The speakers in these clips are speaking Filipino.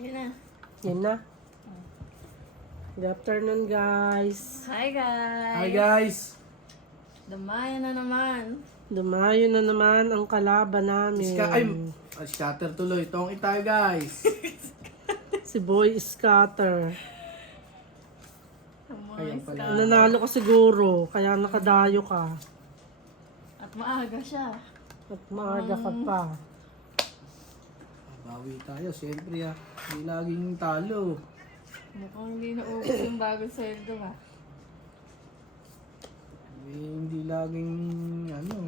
Yun na. Yan na. Good afternoon, guys. Hi guys! Hi guys! Dumayan na naman. Dumayo na naman ang kalaban namin. Scatter tuloy. Tong tayo guys. Si Boy Scatter. Ayan pala. Nanalo ka siguro, kaya nakadayo ka. At maaga siya. At maaga ka pa. Bawi tayo. Siyempre hindi laging talo. Mukhang hindi naubos yung bagong sweldo ha. Hindi laging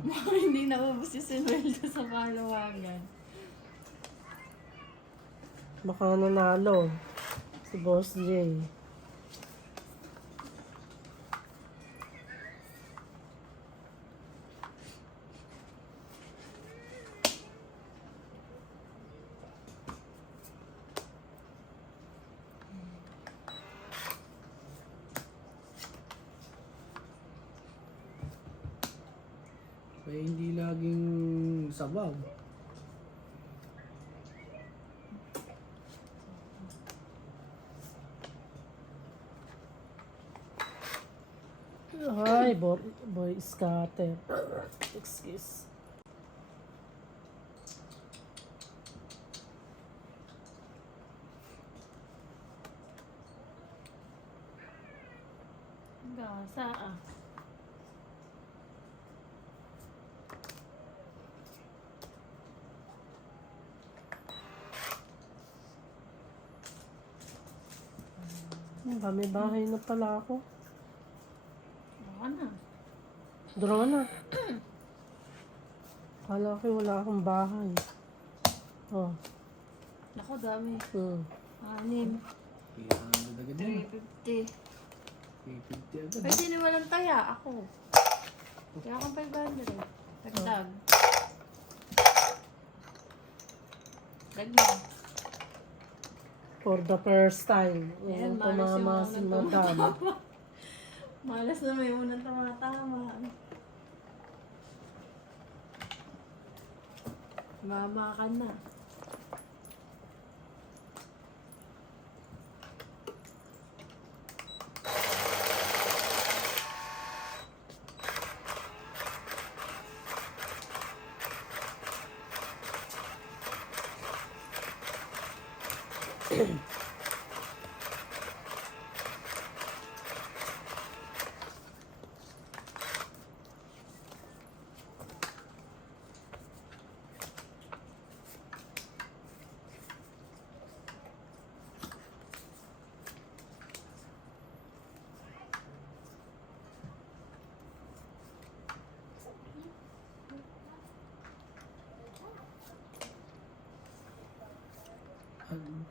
Mukhang hindi naubos yung sweldo sa palawagan. Baka nanalo si Boss J. hindi laging sabaw. Hi, Boy Scatter. Excuse. Gasa ah. May bahay na pala ako. Baka na. Draw na. Kala ko wala akong bahay. Oh. Naku, dami. 6. Agad din. 350. 350 agad. Pwede ni walang taya. Ako. Kaya akong 500. Dagdag. Dagdag. For the first time. Ayan, Yung malas yung tumama si unang Madam. Malas na may unang tama-tama. Mama ka na.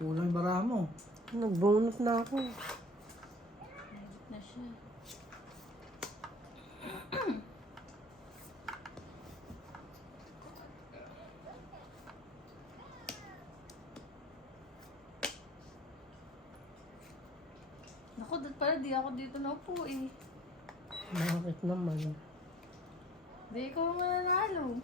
Kulang yung bara mo. Nagbunot na ako. Na siya. Naku, dahil pala di ako dito naupo eh. Bakit naman? Di ikaw ang mananalo.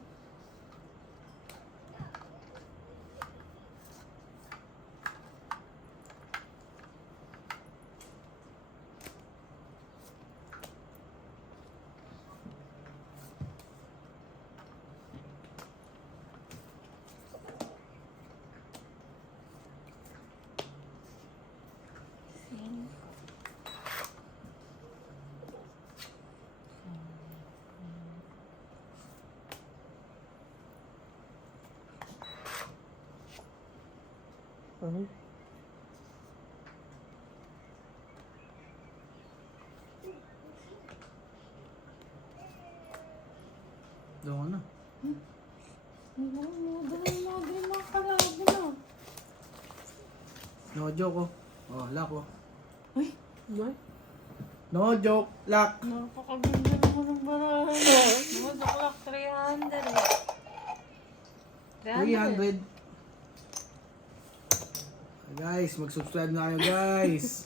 Ay. Doon na. Dali mga kalaban na. No joke oh. Oh, lock oh. Uy, Ay. No joke, lock. napakaganda naman ng barahan. Masaklak 300 eh. 300. 300. Guys, mag-subscribe na kayo guys.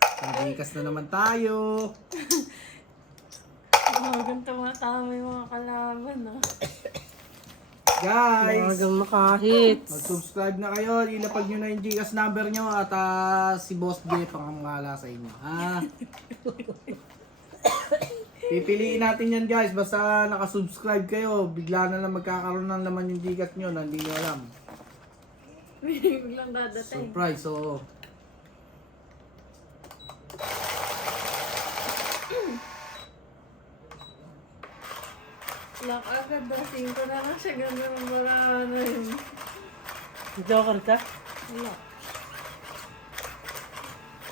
Pangdikas na naman tayo. Ganito matama yung mga kalaban ah. Guys, Magang nakahits. mag-subscribe na kayo. Ilapag nyo na yung Gcash number nyo at si Boss J pangamala sa inyo. Ha? Pipiliin natin yan guys. Basta nakasubscribe kayo. Bigla na lang magkakaroon ng laman yung Gcash nyo na hindi nyo alam. Biglang dadating. Surprise, oo. Lock agad na. 5 na lang siya. Ganun para na yun. Joker ka? Wala.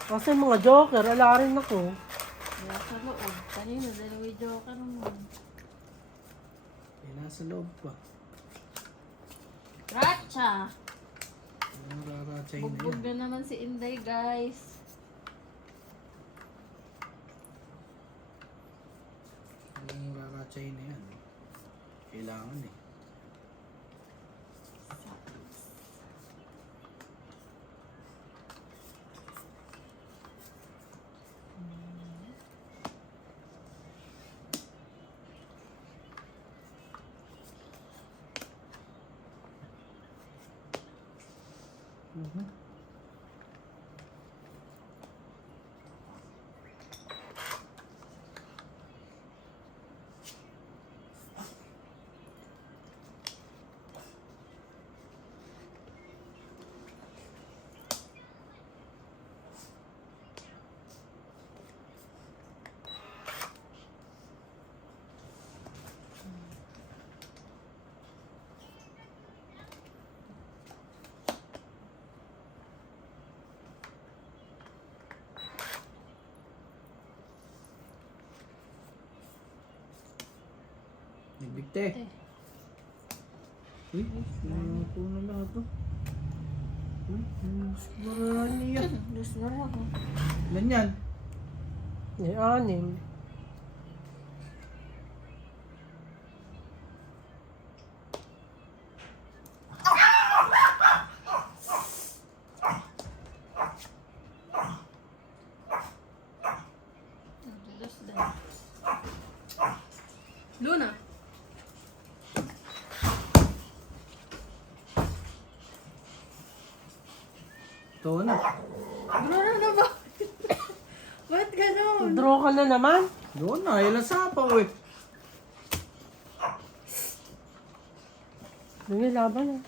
Kasi mga joker, ala rin ako. Wala sa loob. Kanina, dalawa joker naman. Eh, nasa loob pa. Racha! Nararatsay na Bugbog yan. na naman si Inday, guys. Nararatsay na yan. Kailangan eh. Nagbigte. Uy, po na lahat to. Uy, marami yan. Dos na lang. Ilan yan? May 6. Dos din. Luna! Ito na. Luna na ba? Ba't ganun? Draw ka na naman? Doon na, ilan sapaw eh. Sige, laban eh.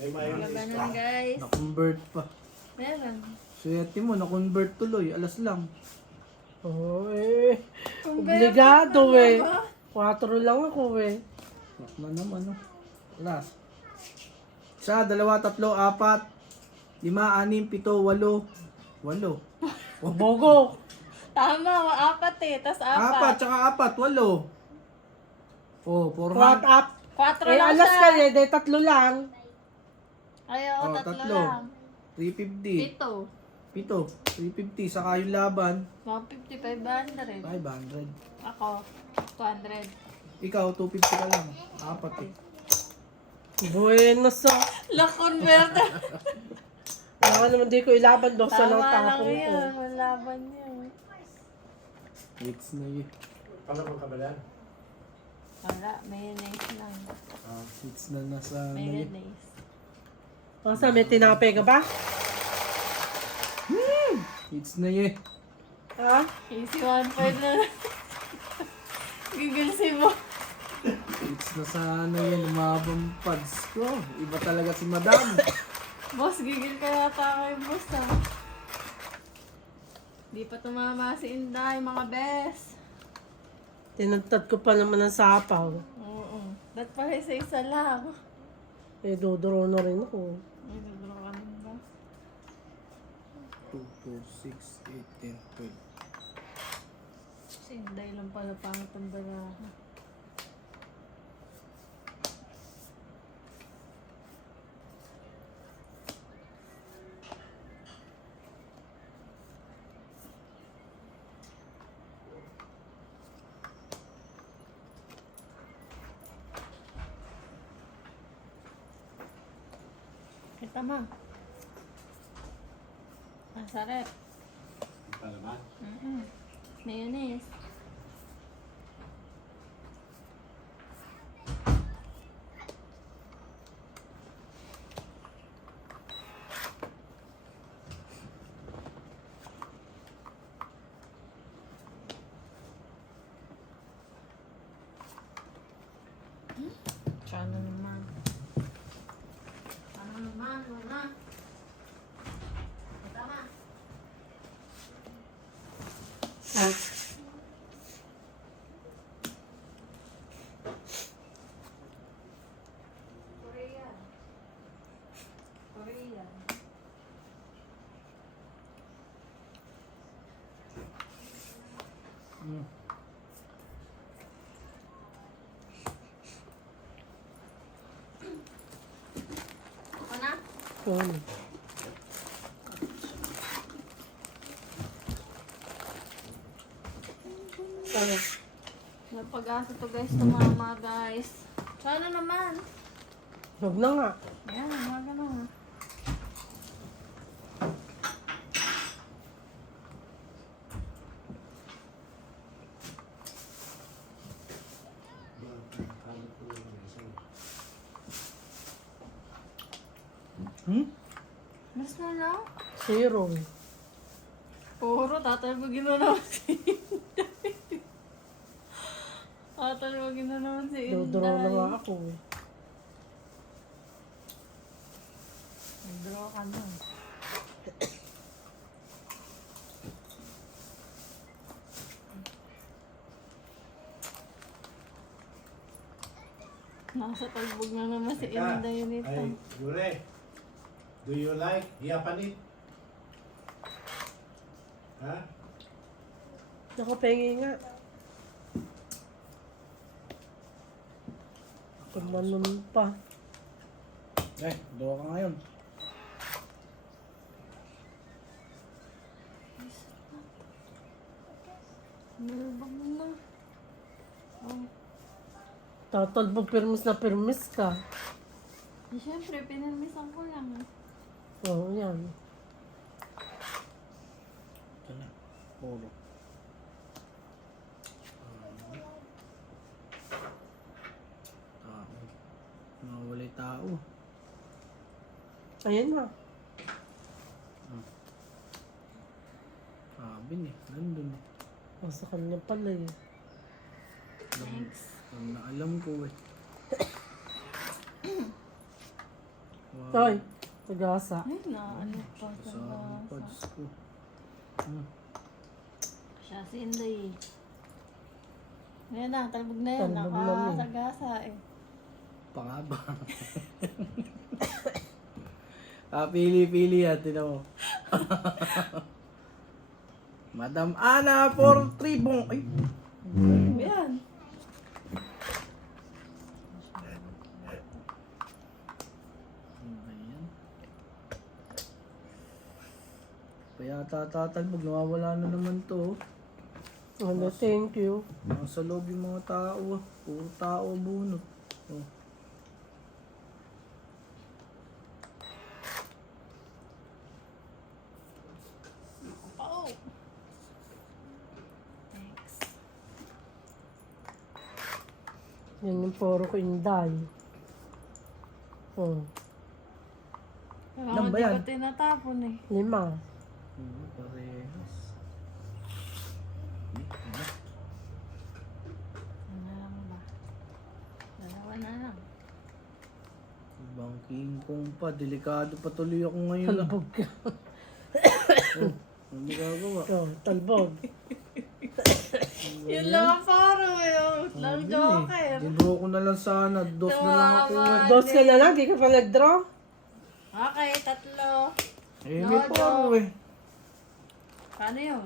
Wala ganun, guys. Na-convert pa. Meron. Swerte mo, na-convert tuloy. Alas lang. Oo eh. Kung Obligado eh. ba? 4 lang ako eh. Wak na naman, no? Alas. 1, 2, 3, 4, 5, 6, 7, 8. 8. Bogo. Tama, 4 eh. Tas 4, 4. tsaka 4, 8. Oh, 4 What up? 4 Eh, lang alas siya. ka eh. Dahil 3 lang. Ay, oo, Oh, 3 tatlo. lang. 350. 7. 350. Saka yung laban, 150, 500. 500. Ako, 200. Ikaw, 250 ka lang. 4 eh. Buenos ah. La converter. Wala naman di ko ilaban. 2 Tama lang lang tapon ko. yun. Malaban yun. Hits na yun. Wala, mayonnaise lang. Hits na nasa ano yun. Mayonnaise. Basta may tinapay ka ba? Hits na yun. Ha? Easy 1 point na. Gigilsi mo. Hits na sa ano yun, umabang pads ko. Iba talaga si Madam. Boss, gigil ka yata kay boss ah. Di pa tumama si Inday, mga bes. Tinagtad ko pa naman ng sapaw. Oo. Ba't pa isa-isa lang? Eh, dodoro na rin ako. Ay, nagduro ka nun ba? 2, 4, 6, 8, 10, 12. Si Inday lang pala pangit ang baraha. Kita ma. Ang sarap. Mayonnaise. Sana naman. Sana naman, wala. Tama. Korean. Korean. Mm. Ako na? Yun. Napag-asa to guys, tumama guys. Sana naman. Huwag na nga. Ayan, umaga na nga. Hmm? Mas na lang. Zero. Puro, tatalbogin na naman si Inday. Tatalbogin na naman si Inday. Draw na nga ako eh. Nag-draw ka na. Nasa talbog na naman si Inday nito. Ay, Yure, do you like Japanese? Ha? Nakapengi nga. Kumanon pa. Eh, doon ka ngayon. Nalabang na. Oh. Tatalbog permis na permis ka. Eh, syempre, pinirmisan ko lang. Oo, yan. Ito na. Puro. Tao. Nawala yung tao. Ayan na. Sabi ni, nandun. Nasa kanya pala eh. Thanks. Ang naalam ko eh. Ay, tagasa. Ay, ano pa sa Sa pads ko. Hmm. siya si Inday. Ayan na, talbog na yan. Talbog na yan. Nakasagasa eh. Pangabang. Pili-pili yan, tinan mo. Madam Ana for tribong. Ay, Ayan. ano ba yan? Kaya tatalbog, nawawala na naman to. Ano, thank you. Nasa loob yung mga tao. Puro tao bunot. Oh. Oh. Thanks. Yan yung poro ko Inday. Oh, Ilan ba Hindi yan? ko tinatapon eh. 5. Parehas. Ano na lang ba? Dalawa na lang. Ibang King Kong pa. Delikado pa tuloy ako ngayon. Talbog ka. Oh, ano magagawa? Oh, talbog. Yun lang ang paro eh. Lang joker. Dibro ko na lang sana. Dos na lang ako. Tumawa. Dos ka na lang, di ka pa nag-draw. Okay, 3. Eh, No may joke. paro eh. Paano yun?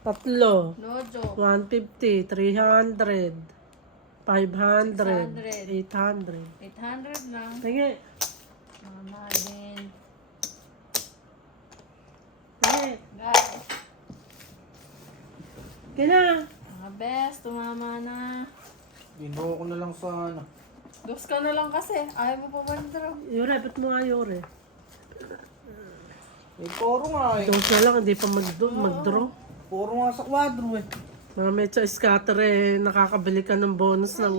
3. No joke. 150, 300, 500, 600. 800. 800 lang. Sige. Mama din. Sige. Guys, Kina. mga best, tumama na. Dibro ko na lang sana. Dos ka na lang kasi. Ayaw mo pa mag-draw. Yore, ba't mo nga Yore? May poro nga eh. Dos na lang, hindi pa mag-draw. Poro nga sa kwadro eh. Mga medyo scatter eh, nakakabili ka ng bonus ng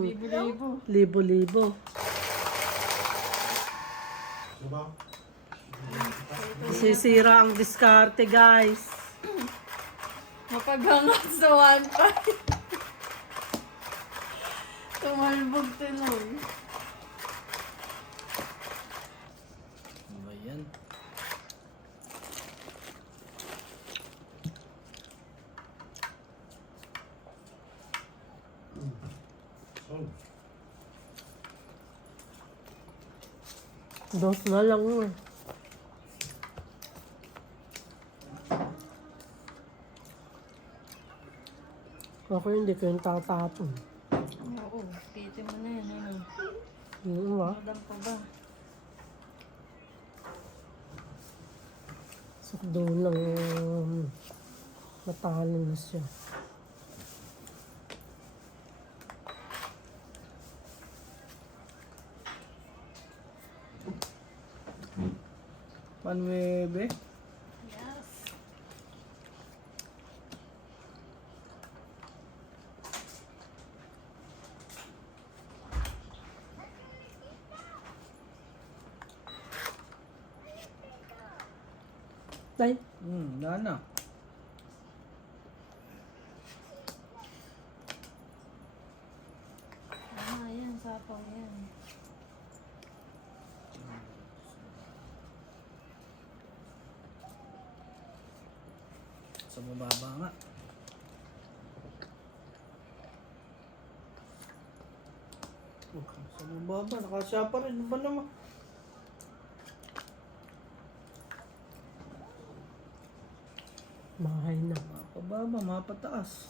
Libo-libo. libo-libo. Diba? Sisira ang diskarte, guys. Mapaghangat sa 1.5. Tumalbog tuloy. Ano ba yan? So, Dos na lang eh. Ako hindi ko yung tatapon. Oo, piti mo na yan. Ano? Ah. Madam pa ba? So doon lang natalo na siya. Panuebe? Yes. Tay, Wala na. Tama yan, sapaw yan. Sa mababa nga. Sa mababa, nakasya pa rin. Ano ba naman? bahay na. Mapababa, mapataas.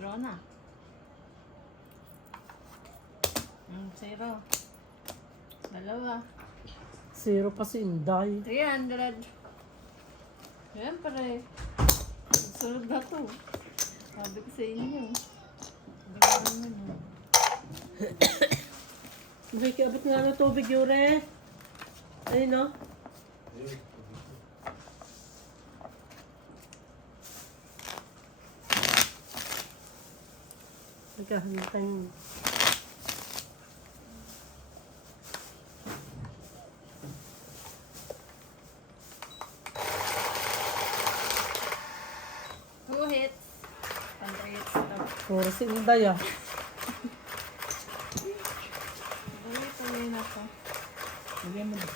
Draw na. Zero. Dalawa. Zero pa si Inday. 300. Siyempre. Sunod na to. Sabi ko sa inyo. Gawin mo na. Nakikiabot nga ng tubig, Yure. Ayun no? Nagkahantay. Two hits. 100 hits daw. Puro si Inday ah. Tuloy na to. Lagyan mo na.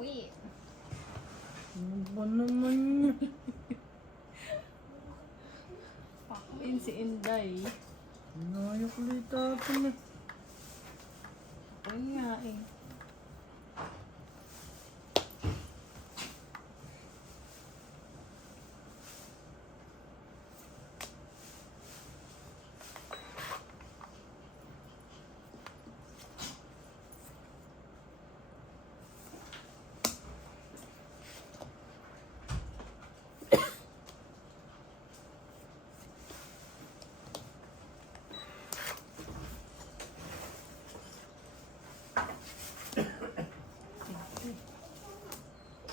Ako'y. Ano ba naman yun? Pakuin si Inday. Inayok ulit tapon eh. Ako'y nga eh.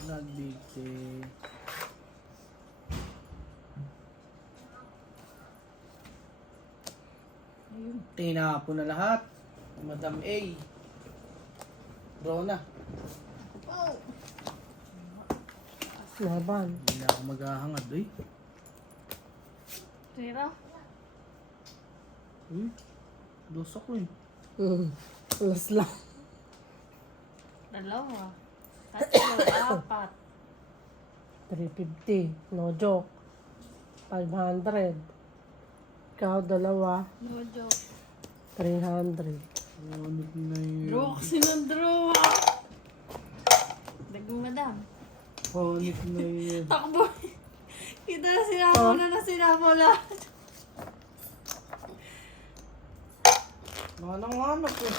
Nagbigti. Ayun. Tinapo na lahat. Madam A. Rona. Oh! Laban. Hindi na ako maghahangad. Uy. Tira. Uy. Dos ako eh. Plus lang. Dalawa. Tatlo. Apat. 350. No joke. 500. Ikaw, dalawa. No joke. 300. Ano na yun? Draw kasi ng draw. Dagang madam. Honit na yun. Takbo. Kita na sinapo na sinapo lahat. Manang-anak eh.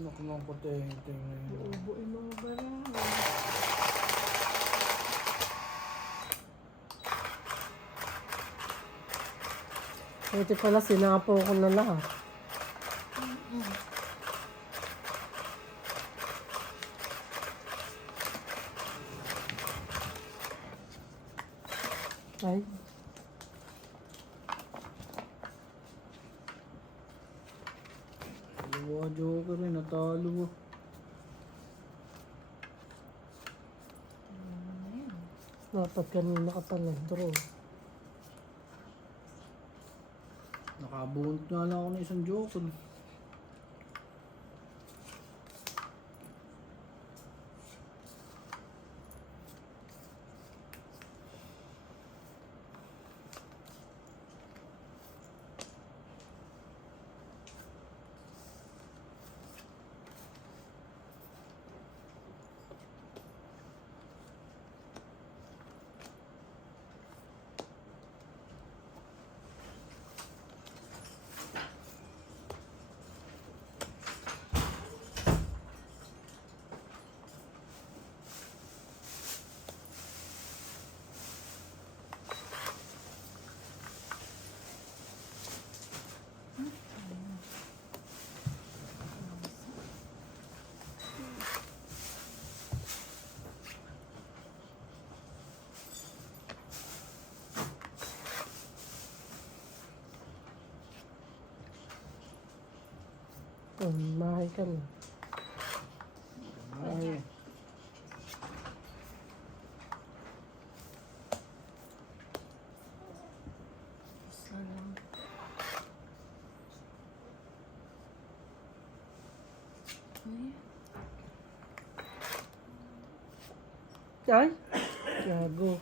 Naku ng potente ngayon. Ubuin mo ba na? Buti pala sinapo ko na lahat. Ay, Dalawa joker eh. Natalo mo. dapat kanina ka pa nag-draw. Nakabunt nga lang ako ng isang joker. Mahay ka na. Ay. Salam. Ay. Ay, gago.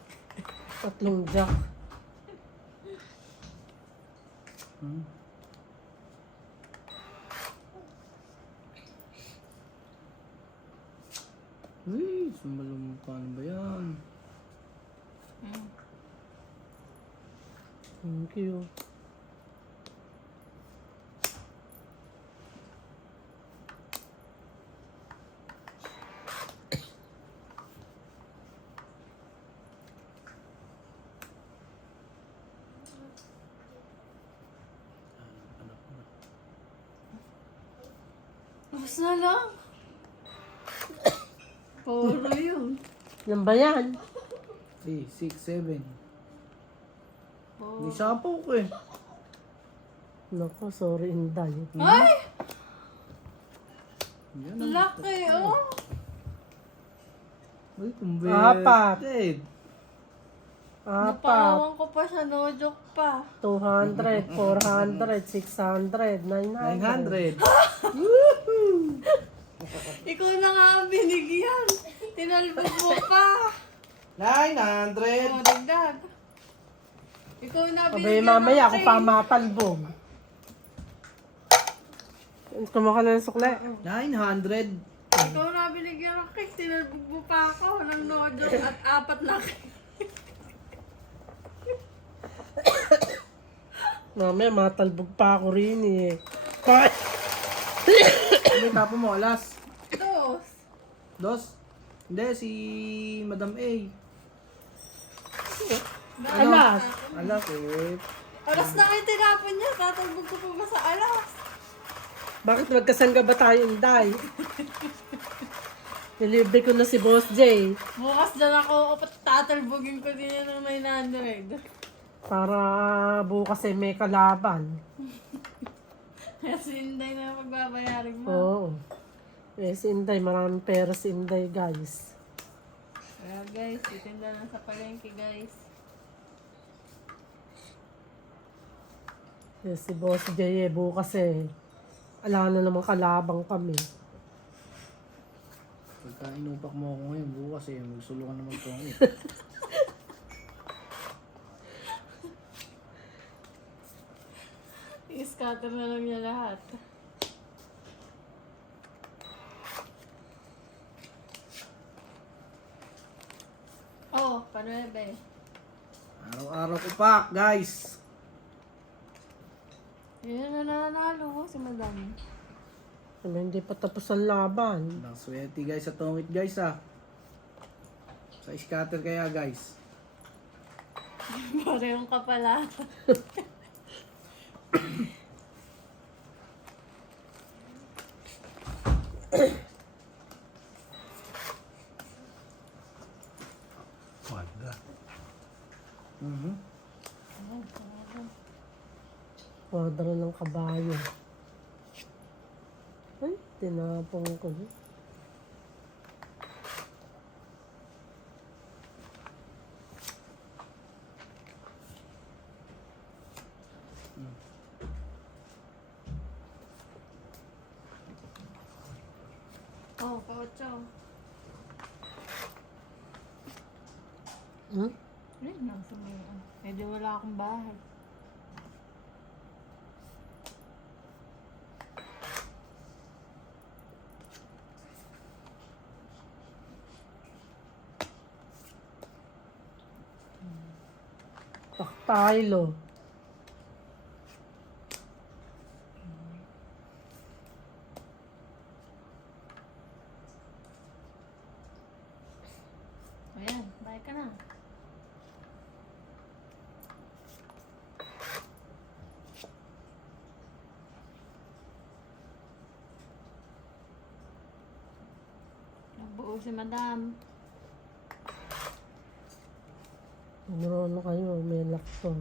3 jack. Hmm? Uy, sumalong paano ba yan? Thank you. Tapos na lang. Puro yun. Yan ba yan? 3, 6, 7. Puro. May sapaw ko eh. Nako, sorry Inday. Ay! Yan ang Laki, oh! Uy, Apat. converted. 4, Napawang ko pa siya, no joke pa. 200, 400, 600, 900. 900. Ikaw na nga ang binigyan. Tinalbog mo pa. 900. O, dagdag. Ikaw na Abay, binigyan mamaya ako ng pa cake. matalbog. Kumuha na ng sukle. 900. Ikaw na binigyan ng cake. Tinalbog mo pa ako ng no joke at 4 na cake. Mamaya matalbog pa ako rin eh. May tapo mo, alas. Dos. Dos. Hindi, si Madam A. Alas. Alas eh. Alas na kayo tinapon niya. Tatalbog ko pa ba sa alas? Bakit magkasangga ba tayo, Inday? Nilibre ko na si Boss J. Bukas dyan ako. Tatalbogin ko din yan ng 900. Para bukas ay may kalaban. Kaya si Inday na pagbabayarin mo. Oo. Eh, si Inday, maraming pera si Inday, guys. Kaya guys, titinda lang sa palengke guys. Eh, si Boss J, bukas ala na naman kalabang kami. Pagka inupak mo ako ngayon, bukas magsulungan naman ito ako I-scatter na lang niya lahat. Oh, panuebe. Araw-araw ko pa, guys. Yun na nanalo si madam. Ano, hindi pa tapos ang laban. Ang swerte guys sa tungit guys Sa scatter kaya guys. Parehong ka pala. Wala. Kwadro ng kabayo. Ay, tinapong ko. Oh, pa-8. Hmm? Nasa may Eh di wala akong bahay. Taktaylo. Ayan, bye ka na. Nabuo si madam. Ano kayo, may lakto.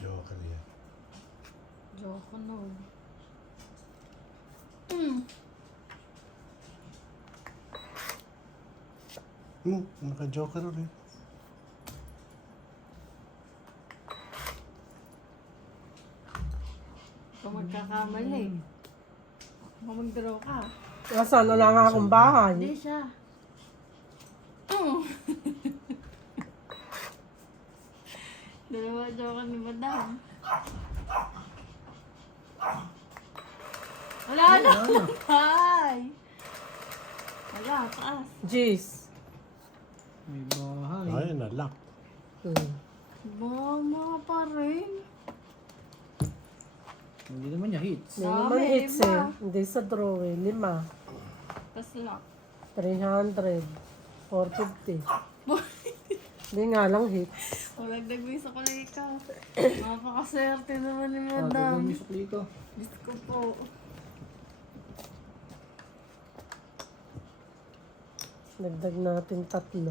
Joker yan. Joko no. Naka-joker ulit. Kung magkakamali. Kung mag-draw ka. Nasaan na lang akong bahay. Hindi siya. Dalawa joke ni madam. Wala na. Hi. Wala, taas. Jeez. May bahay. Ay, nalak. Mama pa rin. Hindi naman niya hits. Hindi Dami, naman hits lima. Hindi sa draw 5. Tapos lock. 300. 450. Hindi nga lang hits. O, nagdagwisa ko na ikaw. Napakaswerte naman ni Ito madam. yung misukli ko. Gusto ko po. Dagdag natin 3.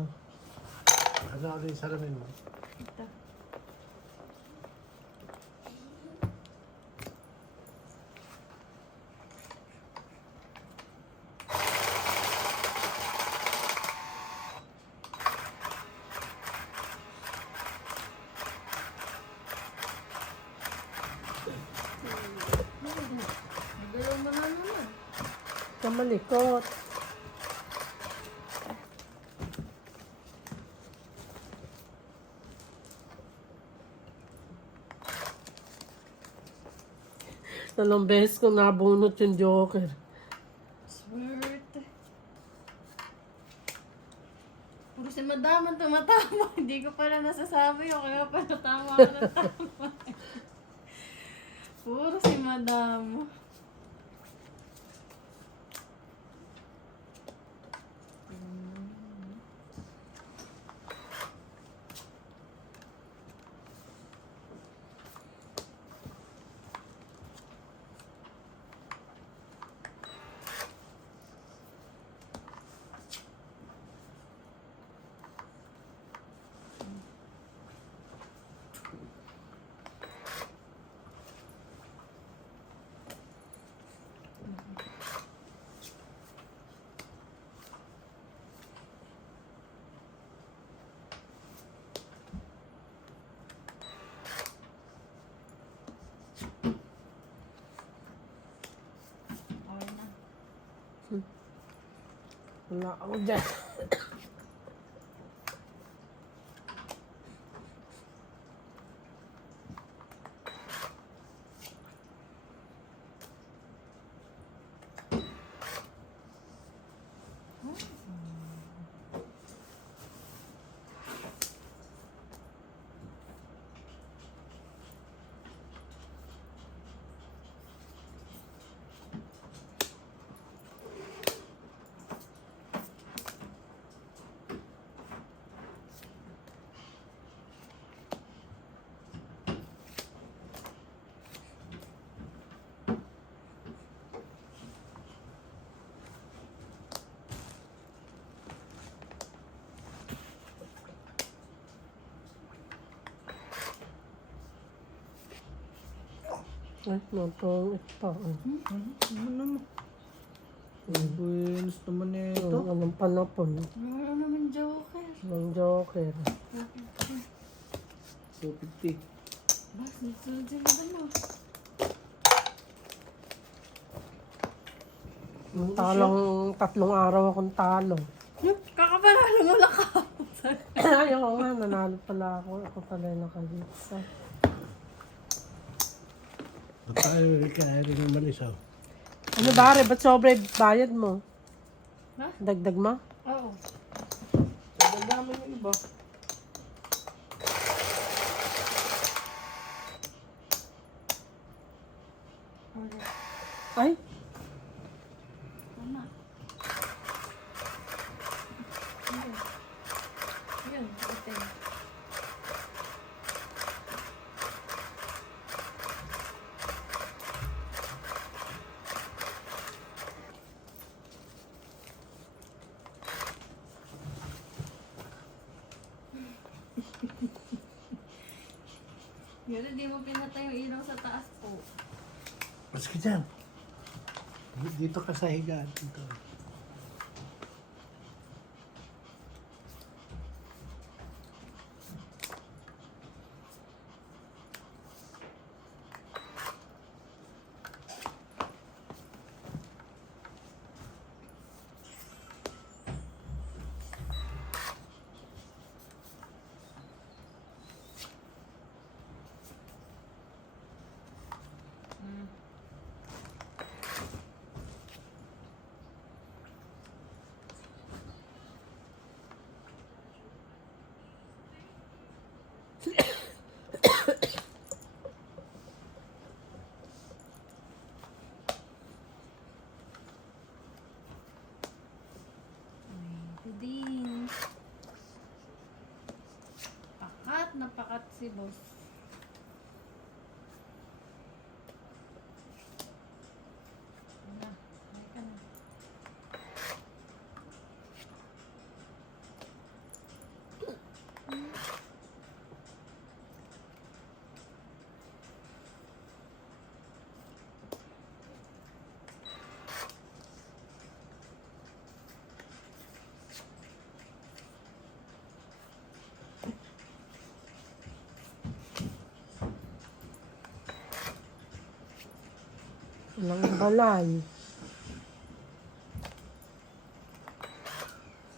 Ano ulit yung salamin mo? Ito. Nagalaw mo na naman. Kamalikot. Talong beses ko nabunot yung joker. Swerte. Puro si madam ang tumatama. Hindi ko pala nasasabi o kaya pala tama ka ng tama. Puro si madam. Wala ako dyan. Ay, natong ito. Ano naman? Buenos naman ito. Anong panapon? Ano naman joker? Ng Joker. 250. Bas, nagsunod sila ano? Nung talang 3 araw akong talo. Kakapanalo mo lang ka. Ayaw nga, nanalo pala ako. Ako pala yung nakalitsa. Tayo kaya rin ng malisaw. Ano ba, Ba't sobra yung bayad mo? Ha? Dagdag mo? Oo. Dadami yung iba. Ay, Tama. Yun, ito. Yun, hindi mo pinatay yung ilaw sa taas po. Mas ka dyan. Dito ka sa higaan. Dito. Din. Pakat na pakat si boss. Wala, ay ka na. walang balay.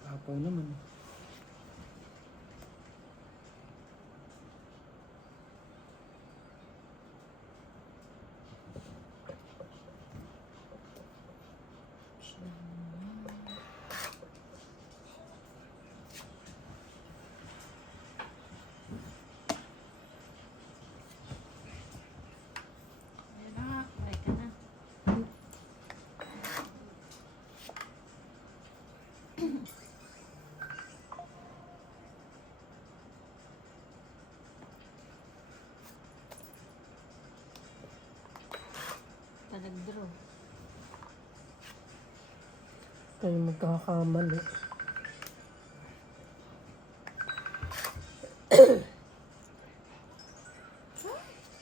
Sapaw naman. Ayun na nga, ay ka na. Talag-draw. Kayo magkakamali.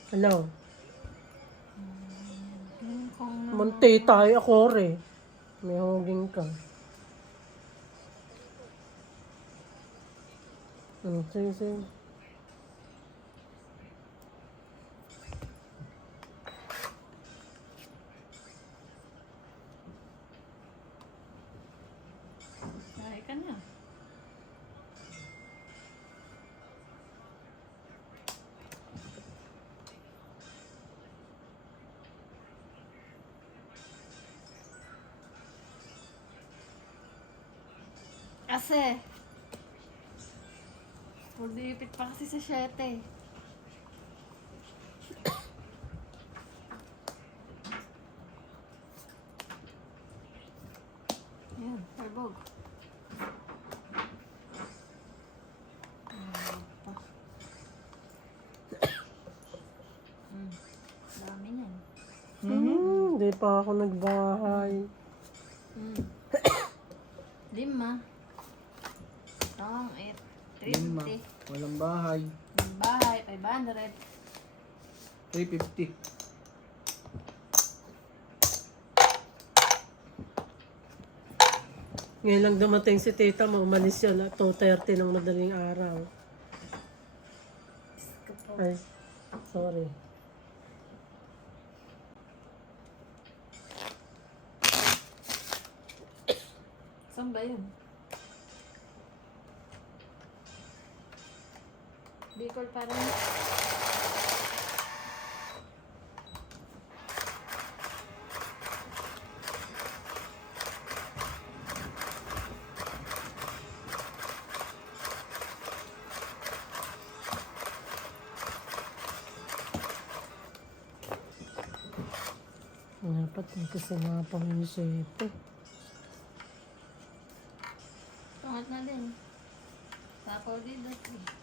Hello? Yung kung Munti tayo ako rin. May huging ka. Sige, sige. Kasi, pudipit pa kasi sa 7. Ayan, parbog. Dami niyan. Hindi pa ako nagbahay. 5. Tong, 8. 5. 350. Walang bahay. Bahay, 500. 350. Ngayon lang dumating si tita mo, umalis yun at 2:30 ng madaling araw. Ay, sorry. Saan ba yun? Bicol pa rin. Dapat kasi nga pang yung 7. Pangat na din. Tapaw din dati.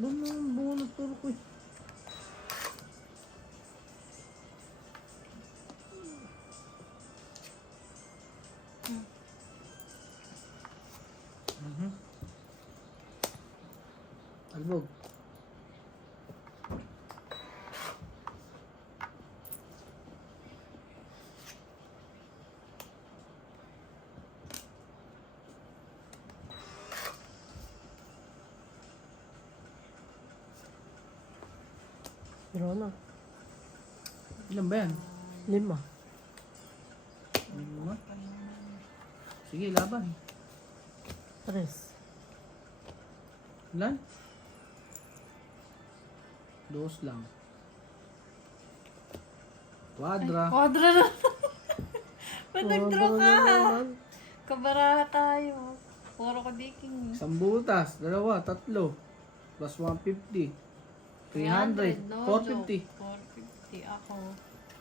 Doon na ang bunga ng turo ko eh. Albog. Draw na. Ilan ba yan? 5. 5. Sige, laban. 3. Ilan? 2 lang. Quadra. Quadra na. Ba't nag-draw ka? Kabaraha tayo. Puro ko diking. Isang butas. 2, 3. Plus 150. 300. No 450. joke. 450 ako.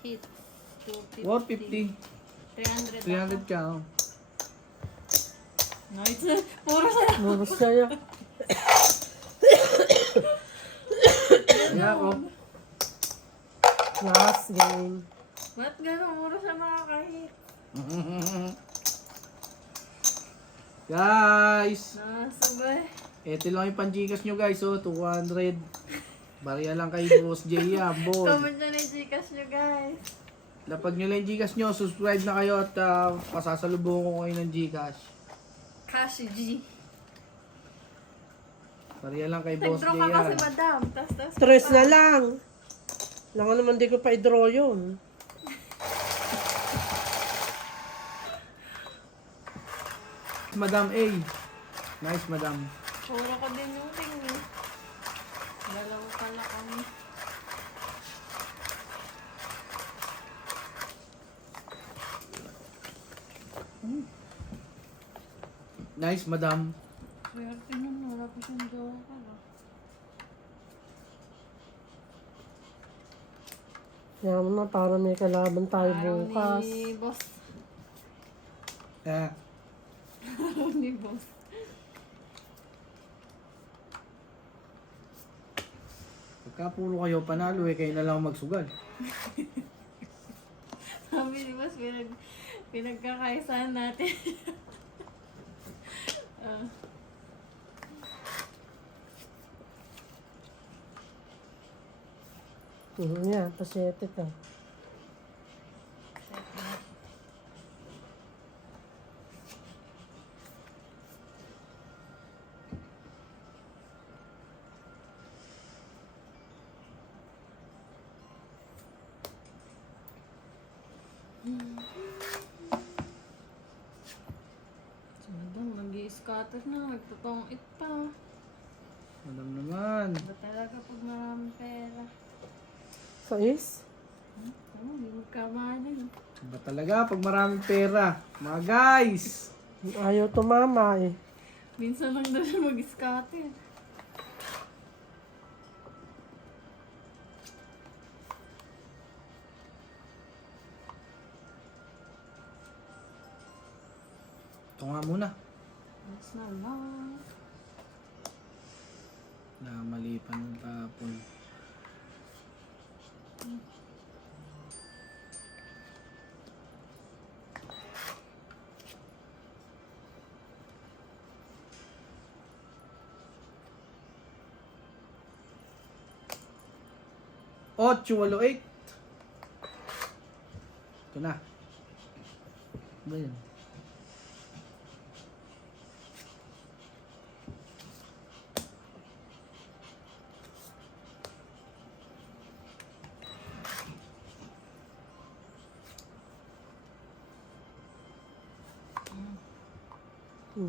Hit. 450. 300 300 ka. Oh. Nice. Puro sa'yo. Bonus sa'yo. Kaya ako. Last game. Ba't gano'n? Puro siya makakahit. Guys. Nasabay. Ito lang yung pan-Gcash nyo guys. Oh, 200. Bariya lang kay Boss J yan. Boss. Comment nyo na yung Gcash nyo, guys. Lapag nyo lang yung Gcash nyo. Subscribe na kayo at pasasalubong ko kayo ng Gcash. Cash G. Pariya lang kay Boss Nag-draw ka kasi, JR. madam. Tas. Tres na lang. Lang naman di ko pa i-draw yun. Madam A. Nice, Madam. Puro ka din yung tingin. Dalawa pala kami. Nice, Madam. Swerte nun, wala pa siyang joker. Kaya mo na, para may kalaban tayo Araw bukas. ni boss. Eh, Araw ni boss. pagka puro kayo panalo eh, kayo na lang magsugal. Sabi ni boss, pinagkakaisahan natin. Ah. Yan, pasete ka. Si madam, nag-i-scatter na, nagtotong it pa. Madam naman. Ba talaga pag maraming pera? Sais? Oo, hindi magkamanin. Ba talaga pag maraming pera. Mga guys. Ayaw tumama eh. Minsan lang daw siya mag-scatter. Ito nga muna. Mas na lang. Namali pa ng tapon. Ocho, walo, 8. Ito na. Ba yun?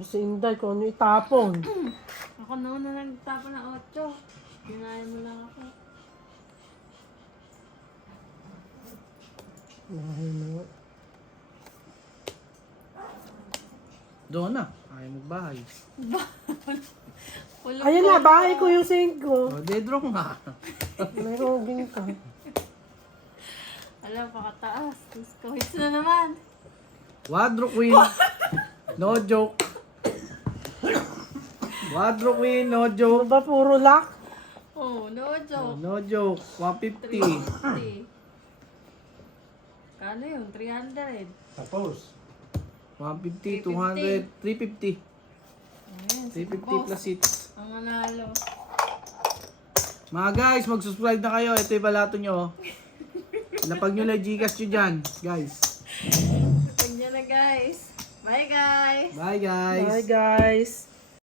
Si Inday, kung ano itapon. Ako naman na nagtapon ng 8. Kinaya mo lang ako. Ay, no. Doon na. Ayaw magbahay. Pulong Ayun na, bahay ko yung 5. O, dedraw nga. May roging ka. Alam, pakataas. Tapos kahits na naman. Quadro Queen. No joke. Quadro Queen, no Ano joke. ba, puro lock? Oh, no joke. No joke. 150. 350. Kano yun? 300. Tapos. 150, 200, 350. Ayan, si 350 boss. plus hits. Ang manalo. Mga guys, mag-subscribe na kayo. Ito yung balato nyo. Lapag nyo lang Gcash nyo dyan, guys. Pag niya na guys. Bye guys. Bye guys. Bye, guys.